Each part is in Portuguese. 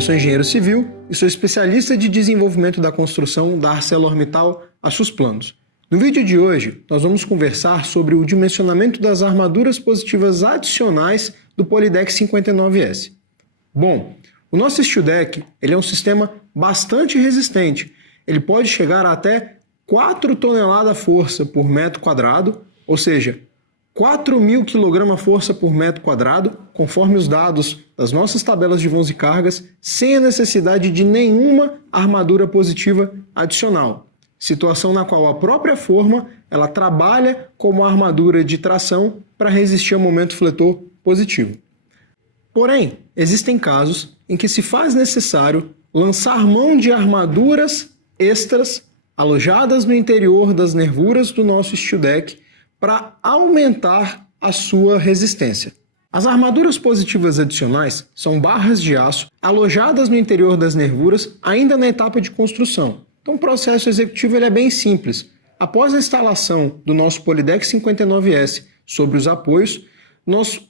Eu sou engenheiro civil e sou especialista de desenvolvimento da construção da ArcelorMittal a Susplanos. No vídeo de hoje, nós vamos conversar sobre o dimensionamento das armaduras positivas adicionais do Polydeck 59S. Bom, o nosso Steel Deck ele é um sistema bastante resistente. Ele pode chegar a até 4 toneladas-força por metro quadrado, ou seja, 4.000 kg-força por metro quadrado, conforme os dados das nossas tabelas de vãos e cargas, sem a necessidade de nenhuma armadura positiva adicional. Situação na qual a própria forma ela trabalha como armadura de tração para resistir ao momento fletor positivo. Porém, existem casos em que se faz necessário lançar mão de armaduras extras alojadas no interior das nervuras do nosso Steel Deck para aumentar a sua resistência. As armaduras positivas adicionais são barras de aço alojadas no interior das nervuras ainda na etapa de construção. Então o processo executivo ele é bem simples. Após a instalação do nosso Polydeck 59S sobre os apoios, nós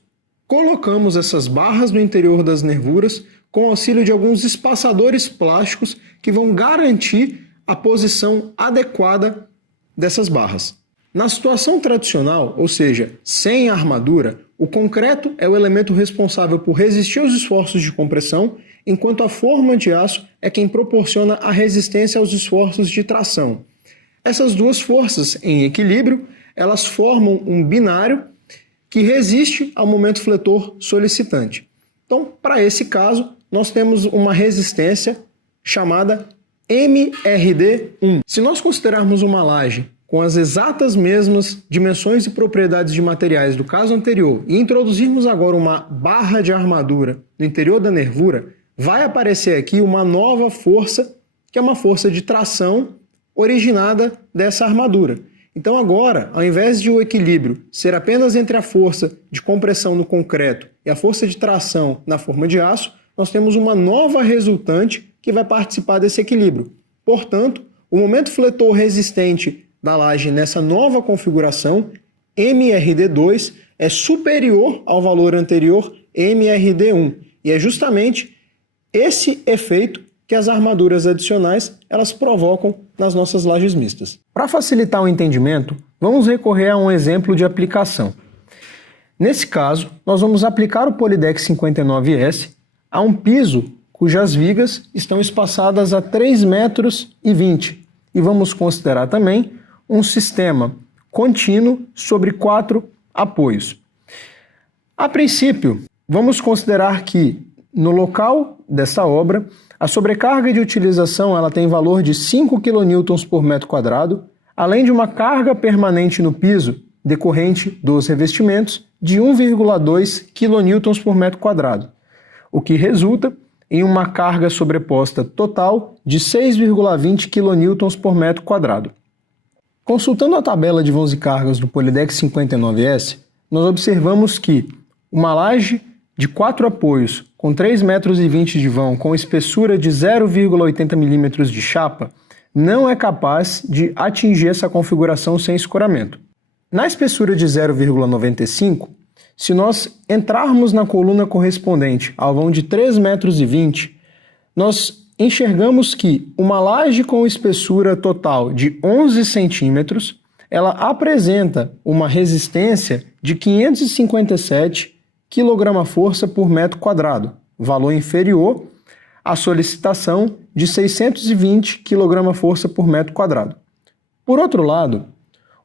colocamos essas barras no interior das nervuras com o auxílio de alguns espaçadores plásticos que vão garantir a posição adequada dessas barras. Na situação tradicional, ou seja, sem armadura, o concreto é o elemento responsável por resistir aos esforços de compressão, enquanto a forma de aço é quem proporciona a resistência aos esforços de tração. Essas duas forças em equilíbrio, elas formam um binário que resiste ao momento fletor solicitante. Então, para esse caso, nós temos uma resistência chamada MRD1. Se nós considerarmos uma laje com as exatas mesmas dimensões e propriedades de materiais do caso anterior e introduzirmos agora uma barra de armadura no interior da nervura, vai aparecer aqui uma nova força, que é uma força de tração originada dessa armadura. Então agora, ao invés de o equilíbrio ser apenas entre a força de compressão no concreto e a força de tração na forma de aço, nós temos uma nova resultante que vai participar desse equilíbrio. Portanto, o momento fletor resistente da laje nessa nova configuração, MRD2, é superior ao valor anterior, MRD1. E é justamente esse efeito que as armaduras adicionais elas provocam nas nossas lajes mistas. Para facilitar o entendimento, vamos recorrer a um exemplo de aplicação. Nesse caso, nós vamos aplicar o Polydeck 59S a um piso cujas vigas estão espaçadas a 3,20 metros e vamos considerar também um sistema contínuo sobre 4 apoios. A princípio, vamos considerar que no local dessa obra, a sobrecarga de utilização ela tem valor de 5 kN por metro quadrado, além de uma carga permanente no piso decorrente dos revestimentos de 1,2 kN por metro quadrado, o que resulta em uma carga sobreposta total de 6,20 kN por metro quadrado. Consultando a tabela de vãos e cargas do Polydeck 59S, nós observamos que uma laje de 4 apoios com 3,20 metros de vão com espessura de 0,80 mm de chapa não é capaz de atingir essa configuração sem escoramento. Na espessura de 0,95, se nós entrarmos na coluna correspondente ao vão de 3,20 metros, nós enxergamos que uma laje com espessura total de 11 centímetros, ela apresenta uma resistência de 557 kg-força por metro quadrado, valor inferior à solicitação de 620 kg-força por metro quadrado. Por outro lado,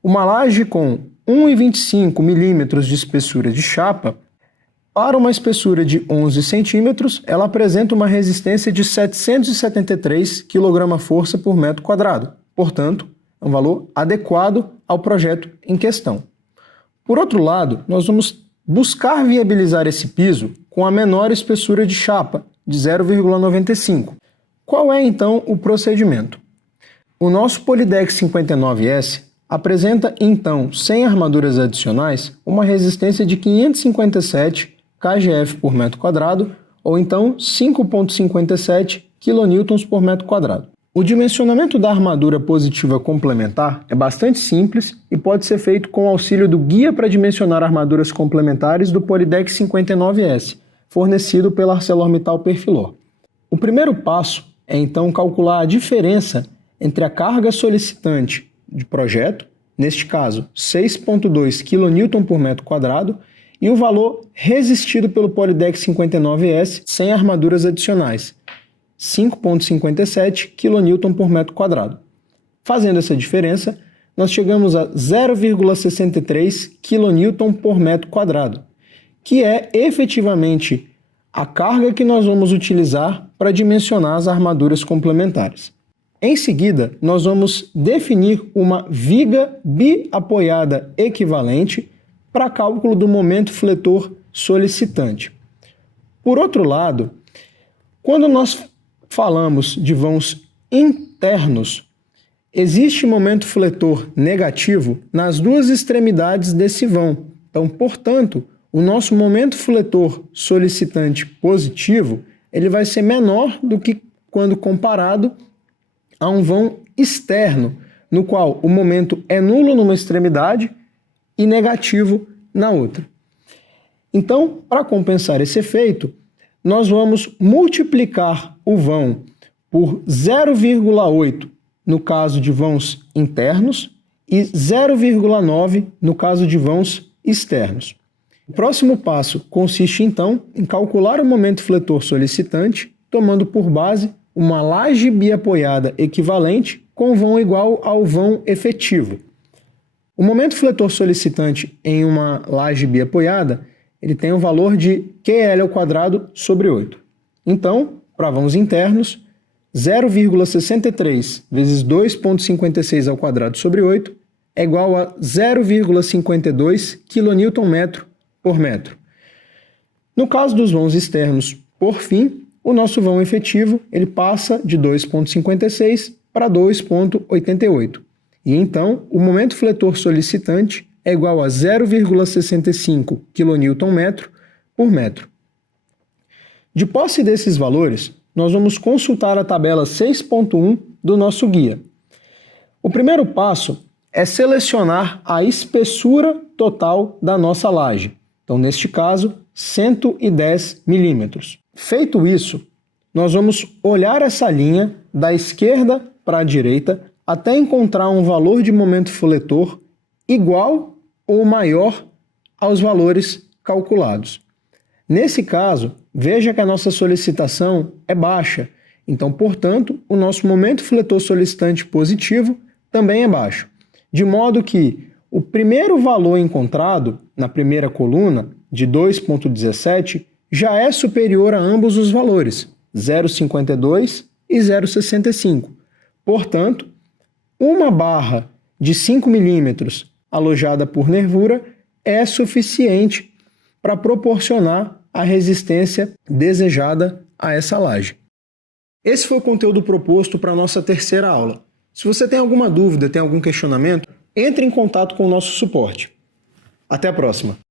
uma laje com 1,25 milímetros de espessura de chapa, para uma espessura de 11 centímetros, ela apresenta uma resistência de 773 kg-força por metro quadrado. Portanto, é um valor adequado ao projeto em questão. Por outro lado, nós vamos buscar viabilizar esse piso com a menor espessura de chapa, de 0,95. Qual é, então, o procedimento? O nosso Polydeck 59S apresenta, então, sem armaduras adicionais, uma resistência de 557 kgf por metro quadrado, ou então 5,57 kN por metro quadrado. O dimensionamento da armadura positiva complementar é bastante simples e pode ser feito com o auxílio do Guia para Dimensionar Armaduras Complementares do Polydeck 59S, fornecido pela ArcelorMittal Perfilor. O primeiro passo é então calcular a diferença entre a carga solicitante de projeto, neste caso 6,2 kN por metro quadrado, e o valor resistido pelo Polydeck 59S sem armaduras adicionais, 5,57 kN por metro quadrado. Fazendo essa diferença, nós chegamos a 0,63 kN por metro quadrado, que é efetivamente a carga que nós vamos utilizar para dimensionar as armaduras complementares. Em seguida, nós vamos definir uma viga biapoiada equivalente para cálculo do momento fletor solicitante. Por outro lado, quando nós falamos de vãos internos, existe momento fletor negativo nas duas extremidades desse vão. Então, portanto, o nosso momento fletor solicitante positivo ele vai ser menor do que quando comparado a um vão externo, no qual o momento é nulo numa extremidade e negativo na outra. Então, para compensar esse efeito, nós vamos multiplicar o vão por 0,8 no caso de vãos internos e 0,9 no caso de vãos externos. O próximo passo consiste, então, em calcular o momento fletor solicitante, tomando por base uma laje biapoiada equivalente com vão igual ao vão efetivo. O momento fletor solicitante em uma laje biapoiada, ele tem o valor de QL² sobre 8. Então, para vãos internos, 0,63 vezes 2,56 ao quadrado sobre 8 é igual a 0,52 kN por metro. No caso dos vãos externos, por fim, o nosso vão efetivo ele passa de 2,56 para 2,88. E então, o momento fletor solicitante é igual a 0,65 kN por metro. De posse desses valores, nós vamos consultar a tabela 6.1 do nosso guia. O primeiro passo é selecionar a espessura total da nossa laje. Então, neste caso, 110 milímetros. Feito isso, nós vamos olhar essa linha da esquerda para a direita até encontrar um valor de momento fletor igual ou maior aos valores calculados. Nesse caso, veja que a nossa solicitação é baixa, então, portanto, o nosso momento fletor solicitante positivo também é baixo, de modo que o primeiro valor encontrado na primeira coluna, de 2,17, já é superior a ambos os valores, 0,52 e 0,65. Portanto, uma barra de 5 milímetros alojada por nervura é suficiente para proporcionar a resistência desejada a essa laje. Esse foi o conteúdo proposto para a nossa terceira aula. Se você tem alguma dúvida, tem algum questionamento, entre em contato com o nosso suporte. Até a próxima!